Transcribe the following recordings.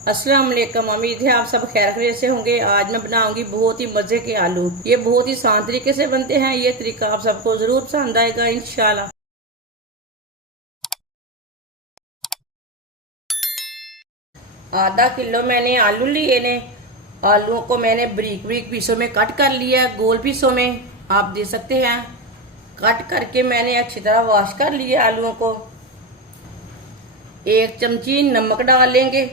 अस्सलाम वालेकुम। उम्मीद है आप सब खैर खैरियत से होंगे। आज मैं बनाऊंगी बहुत ही मजे के आलू। ये बहुत ही आसान तरीके से बनते हैं। ये तरीका आप सबको जरूर पसंद आएगा इंशाल्लाह। आधा किलो मैंने आलू लिए ने। आलूओं को मैंने बारीक बारीक पीसों में कट कर लिया, गोल पीसों में आप दे सकते हैं। कट करके मैंने अच्छी तरह वॉश कर लिया आलूओं को। एक चमची नमक डाल लेंगे।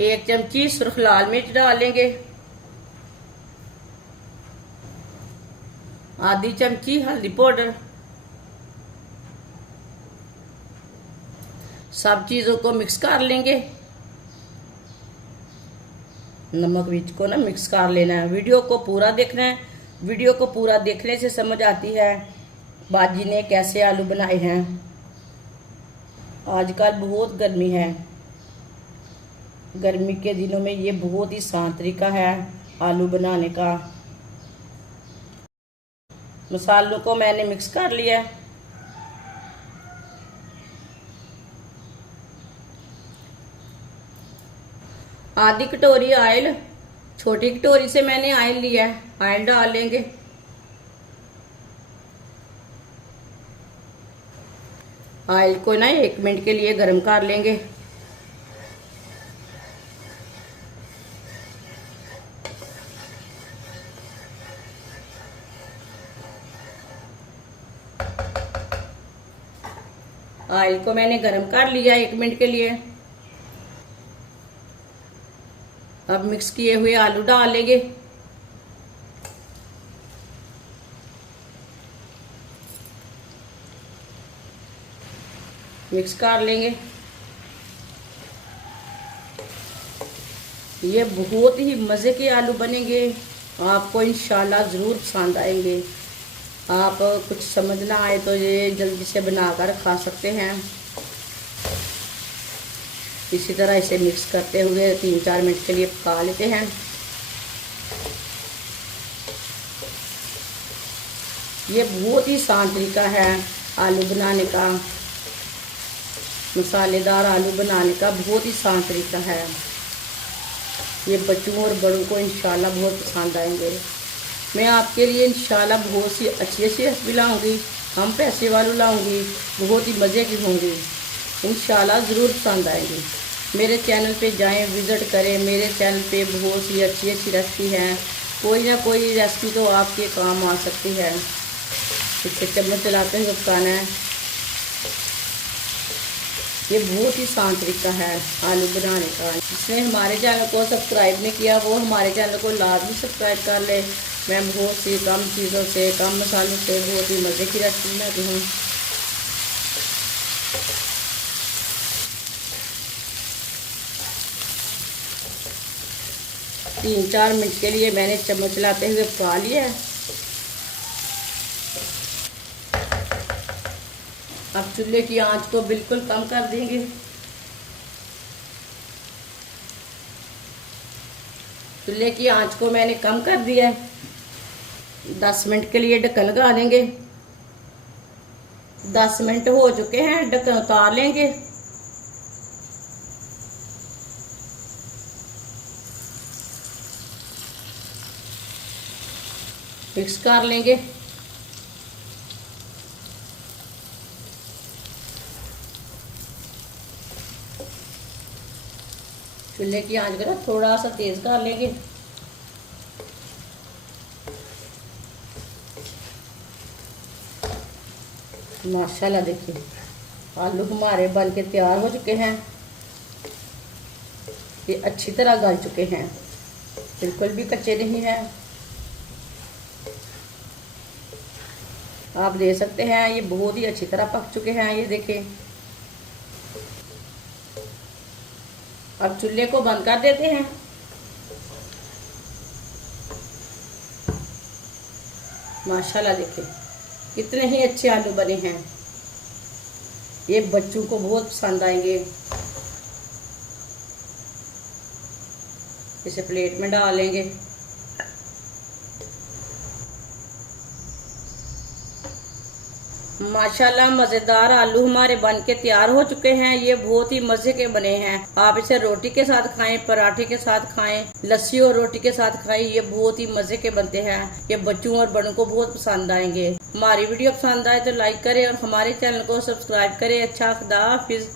एक चमची सुर्ख लाल मिर्च डाल लेंगे। आधी चमची हल्दी पाउडर। सब चीजों को मिक्स कर लेंगे। नमक मिर्च को ना मिक्स कर लेना है। वीडियो को पूरा देखना है। वीडियो को पूरा देखने से समझ आती है बाजी ने कैसे आलू बनाए हैं। आजकल बहुत गर्मी है। गर्मी के दिनों में ये बहुत ही आसान तरीका है आलू बनाने का। मसालों को मैंने मिक्स कर लिया है। आधी कटोरी ऑयल, छोटी कटोरी से मैंने ऑयल लिया है। ऑयल डाल लेंगे। ऑयल को ना 1 मिनट के लिए गर्म कर लेंगे। ऑयल को मैंने गर्म कर लिया 1 मिनट के लिए। अब मिक्स किए हुए आलू डाल लेंगे। मिक्स कर लेंगे। ये बहुत ही मज़े के आलू बनेंगे। आपको इंशाल्लाह ज़रूर पसंद आएंगे। आप कुछ समझ ना आए तो ये जल्दी से बनाकर खा सकते हैं। इसी तरह इसे मिक्स करते हुए 3-4 मिनट के लिए पका लेते हैं। ये बहुत ही आसान तरीका है आलू बनाने का। मसालेदार आलू बनाने का बहुत ही आसान तरीका है। ये बच्चों और बड़ों को इंशाल्लाह बहुत पसंद आएंगे। मैं आपके लिए इंशाल्लाह बहुत सी अच्छी रेसिपी लाऊंगी। हम पैसे वालों लाऊंगी, बहुत ही मज़े की होंगी। इंशाल्लाह ज़रूर पसंद आएंगी। मेरे चैनल पे जाएं, विज़िट करें। मेरे चैनल पे बहुत सी अच्छी अच्छी रेसिपी हैं। कोई ना कोई रेसिपी तो आपके काम आ सकती है। इससे चम्मच चलाते हुए पकाना है। ये बहुत ही आसान तरीका है आलू बनाने का। जिसने हमारे चैनल को सब्सक्राइब नहीं किया वो हमारे चैनल को लाजमी सब्सक्राइब कर ले। मैं बहुत सी कम चीज़ों से, कम मसालों से बहुत ही मज़े की रेसिपी बनाती हूँ। तीन 4 मिनट के लिए मैंने चम्मच चलाते हुए पका लिया है। अब चूल्हे की आंच को बिल्कुल कम कर देंगे। चूल्हे की आंच को मैंने कम कर दिया है। 10 मिनट के लिए ढक्कन लगा देंगे। 10 मिनट हो चुके हैं, ढक्कन उतार लेंगे। मिक्स कर लेंगे। चूल्हे की आंच को ना थोड़ा सा तेज कर लेंगे। माशाल्लाह देखिए आलू हमारे बन के तैयार हो चुके हैं। ये अच्छी तरह गल चुके हैं, बिल्कुल भी कच्चे नहीं हैं। आप देख सकते हैं ये बहुत ही अच्छी तरह पक चुके हैं। ये देखें। अब चूल्हे को बंद कर देते हैं। माशाल्लाह देखिए कितने ही अच्छे आलू बने हैं। ये बच्चों को बहुत पसंद आएंगे। इसे प्लेट में डाल लेंगे। माशाल्लाह मजेदार आलू हमारे बन के तैयार हो चुके हैं। ये बहुत ही मजे के बने हैं। आप इसे रोटी के साथ खाएं, पराठे के साथ खाएं, लस्सी और रोटी के साथ खाएं। ये बहुत ही मजे के बनते हैं। ये बच्चों और बड़ों को बहुत पसंद आएंगे। हमारी वीडियो पसंद आए तो लाइक करें और हमारे चैनल को सब्सक्राइब करें। अच्छा, खुदा हाफिज।